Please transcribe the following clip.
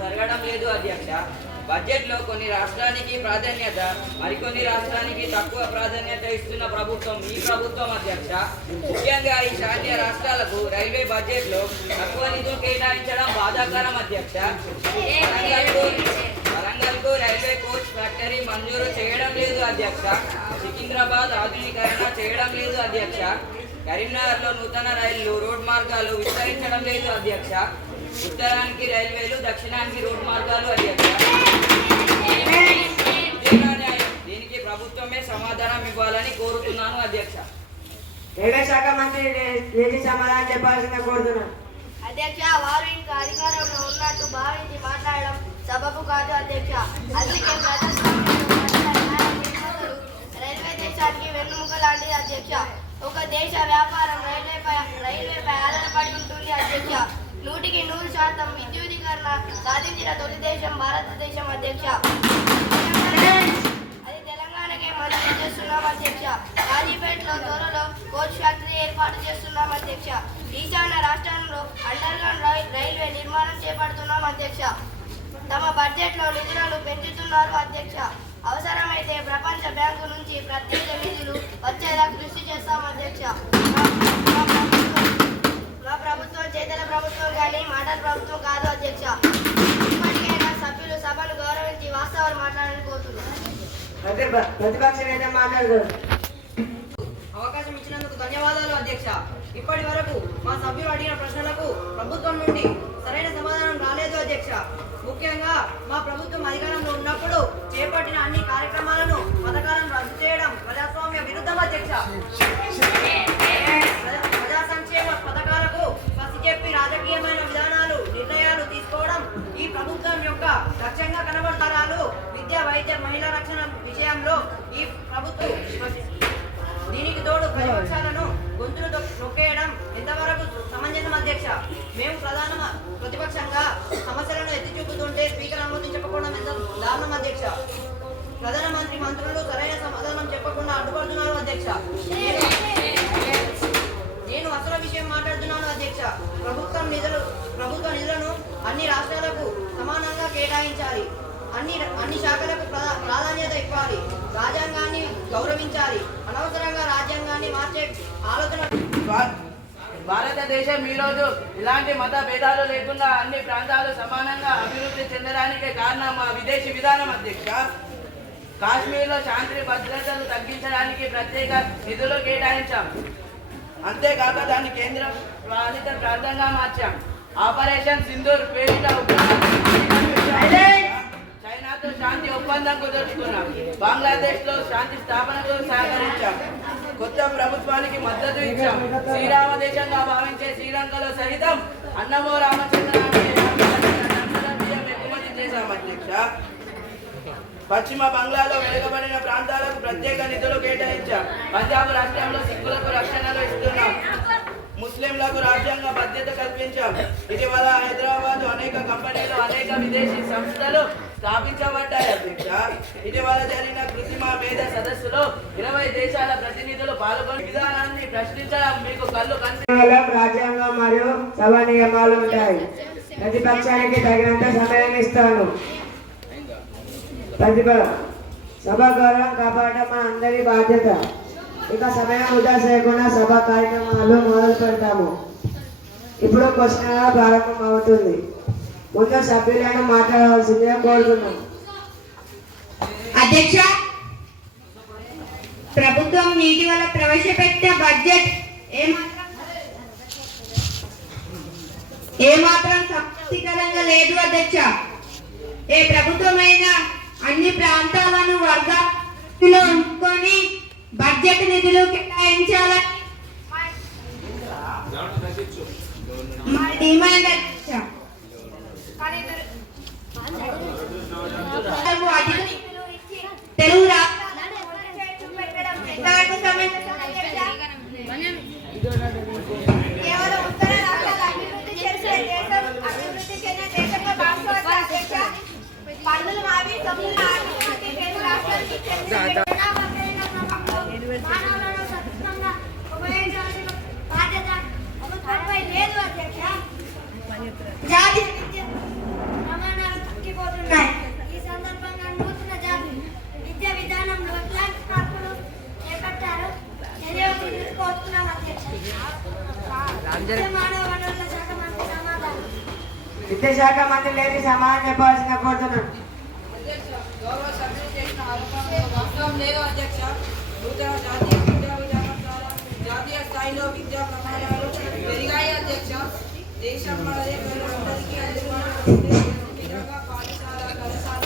జరగడం లేదు అధ్యక్ష. బడ్జెట్లో కొన్ని రాష్ట్రానికి ప్రాధాన్యత, మరికొన్ని రాష్ట్రానికి తక్కువ ప్రాధాన్యత ఇస్తున్న ప్రభుత్వం ఈ ప్రభుత్వం అధ్యక్ష. ముఖ్యంగా ఈశాన్య రాష్ట్రాలకు రైల్వే బడ్జెట్లో తక్కువ నిధులు కేటాయించడం బాధాకరం అధ్యక్ష. వరంగల్కు రైల్వే కోచ్ ఫ్యాక్టరీ మంజూరు చేయడం లేదు అధ్యక్ష. సికింద్రాబాద్ ఆధునీకరణ చేయడం లేదు అధ్యక్ష. కరీంనగర్లో నూతన రైళ్లు రోడ్ మార్గాలు విస్తరించడం లేదు అధ్యక్ష. ఉత్తరానికి రైల్వేలు, దక్షిణానికి రోడ్ మార్గాలు అధ్యక్ష. దీనికి ప్రభుత్వమే సమాధానం ఇవ్వాలని కోరుతున్నాను అధ్యక్ష. రైల్వే శాఖ మంత్రి లేచి సమాధానం చెప్పాల్సిందే కోరుతున్నాను అధ్యక్ష. వారు ఇంకా అధికారంలో ఉన్నట్టు భావించి మాట్లాడడం సబబు కాదు అధ్యక్ష. అందుకే రైల్వే దేశానికి వెన్నుముక లాంటిది అధ్యక్ష. ఒక దేశ వ్యాపారం రైల్వేపై ఆధారపడి ఉంటుంది అధ్యక్ష. 100% విద్యుదీకరణ సాధించిన తొలి దేశం భారతదేశం అధ్యక్ష. అది తెలంగాణకే మంజూరు చేస్తున్నాం అధ్యక్ష. కాజీపేటలో త్వరలో కోచ్ ఫ్యాక్టరీ ఏర్పాటు చేస్తున్నాం అధ్యక్ష. ఈశాన్య రాష్ట్రంలో అండర్ గ్రౌండ్ రైల్వే నిర్మాణం చేపడుతున్నాం అధ్యక్ష. తమ బడ్జెట్లో నిధులను పెంచుతున్నారు అధ్యక్ష. అవసరమైతే ప్రపంచ బ్యాంకు నుంచి ప్రత్యేక నిధులు వచ్చేలా కృషి చేస్తాం అధ్యక్ష. మా ప్రభుత్వం చేతల ప్రభుత్వం కానీ మాటల ప్రభుత్వం కాదు అధ్యక్ష. ఇప్పటికైనా సభ్యులు సభను గౌరవించి వాస్తవాలు మాట్లాడాలని కోరుతున్నారు. ప్రతిపక్ష నేత మాట్లాడతారు. అవకాశం ఇచ్చినందుకు ధన్యవాదాలు అధ్యక్ష. ఇప్పటి వరకు మా సభ్యులు అడిగిన ప్రశ్నలకు ప్రభుత్వం నుండి సరైన సమాధానం రాలేదు అధ్యక్ష. ముఖ్యంగా మా ప్రభుత్వం అధికారంలో ఉన్నప్పుడు చేపట్టిన అన్ని కార్యక్రమాలను, పథకాలను రద్దు చేయడం ప్రజాస్వామ్య విరుద్ధం అధ్యక్ష. ప్రజా సంక్షేమ పథకాలకు పసి చెప్పి రాజకీయమైన విధానాలు, నిర్ణయాలు తీసుకోవడం ఈ ప్రభుత్వం యొక్క లక్ష్యంగా కనబడతారాలు. విద్య, వైద్య, మహిళా రక్షణ విషయంలో ఈ ప్రభుత్వం దీనికి తోడు ప్రతిపక్షాలను గొంతులు నొక్కేయడం ఎంతవరకు సమంజసం అధ్యక్ష? మేము ప్రతిపక్షంగా సమస్యలను ఎత్తి చూపుతుంటే స్పీకర్ అనుమతించకపోవడం ఎంత దారుణం అధ్యక్ష. ప్రధానమంత్రి మంత్రులు సరైన సమాధానం చెప్పకుండా అడ్డుపడుతున్నారు అధ్యక్ష. నేను అసలు విషయం మాట్లాడుతున్నాను అధ్యక్ష. ప్రభుత్వ నిధులను అన్ని రాష్ట్రాలకు సమానంగా కేటాయించాలి. అన్ని శాఖలకు ప్రాధాన్యత ఇవ్వాలి. రాజ్యాంగాన్ని గౌరవించాలి. అనవసరంగా రాజ్యాంగాన్ని మార్చే ఆలోచన. భారతదేశం ఈరోజు ఇలాంటి మత భేదాలు లేకుండా అన్ని ప్రాంతాలు సమానంగా అభివృద్ధి చెందడానికి కారణం మా విదేశీ విధానం అధ్యక్ష. కాశ్మీర్లో శాంతి భద్రతలు తగ్గించడానికి ప్రత్యేక నిధులు కేటాయించాం. అంతేకాక దాన్ని కేంద్ర పాలిత ప్రాంతంగా మార్చాం. ఆపరేషన్ సింధూర్ పేరిట చైనాతో శాంతి ఒప్పందం కుదుర్చుకున్నాం. బంగ్లాదేశ్ లో శాంతి స్థాపనకు సహకరించాం. కొత్త ప్రభుత్వానికి మద్దతు ఇచ్చాం. శ్రీరామ దేశంగా భావించే శ్రీలంకలో సహితం అన్నమో రామచంద్ర ఎగుమతి చేశాం అధ్యక్ష. పశ్చిమ బంగాల్లో వెనుకబడిన ప్రాంతాలకు ప్రత్యేక నిధులు కేటాయించాం. పంజాబ్ రాష్ట్రంలో సిక్కులకు రక్షణలు ఇస్తున్నాం. ముస్లింలకు రాజ్యాంగ బాధ్యత కల్పించాం. ఇటీవల హైదరాబాద్ అనేక కంపెనీలు, అనేక విదేశీ సంస్థలు స్థాపించబడ్డాయి అధ్యక్ష. ఇటీవల జరిగిన కృత్రిమ మేధ సదస్సులో 20 దేశాల ప్రతినిధులు పాల్గొని విధానాన్ని ప్రశ్నించడం మీకు కళ్ళు రాజ్యాంగం మరియు సభ నియమాలు ఉంటాయి. ప్రతిపక్షానికి తగినంత సమయం ఇస్తాను. సభ గౌరవం కాపాడటం మా అందరి బాధ్యత. ఇక సమయం వృధా చేయకుండా సభ కార్యక్రమాలు మొదలు పెడతాము. ఇప్పుడు క్వశ్చన్ ప్రారంభం అవుతుంది. ముందు సభ్యులను మాట్లాడవలసిందిగా కోరుతున్నాం. అధ్యక్ష, ప్రభుత్వం ఇటీవల ప్రవేశపెట్టిన బడ్జెట్ ఏమాత్రం సంతృప్తికరంగా లేదు అధ్యక్ష. ఏ ప్రభుత్వమైనా అన్ని ప్రాంతాలను వర్గాల్లో ఉంచుకొని బడ్జెట్ నిధులు కేటాయించాలని మా డిమాండ్ అధ్యక్ష. తెలుగు కేవలం ఉత్తర రాష్ట్రాలు అభివృద్ధి చేసే దేశం, అభివృద్ధి చెందిన దేశంగా భావించవచ్చు అధ్యక్ష. పన్నులు మావి సొమ్ములు ఆర్థిక కేంద్ర రాష్ట్రానికి మానవులను సత్యంగా ఉపయోగించాల్సిన బాధ్యత ప్రభుత్వంపై లేదు అధ్యక్ష. జాతీయ విద్య ప్రమాణాలు విద్యాశాఖ మంత్రి లేని సమాధానం చెప్పాల్సిన కోరుతున్నాను. గౌరవ సభ్యులు చేసిన ఆరోపణలు వాస్తవం లేదు అధ్యక్ష. నూతన జాతీయ విద్యా విధానం ద్వారా జాతీయ స్థాయిలో విద్యా ప్రమాణాలు పెరిగాయి అధ్యక్ష. దేశం మనదే, అందరికీ అందుబాటులో ఉండే విధంగా పాఠశాల కళాశాల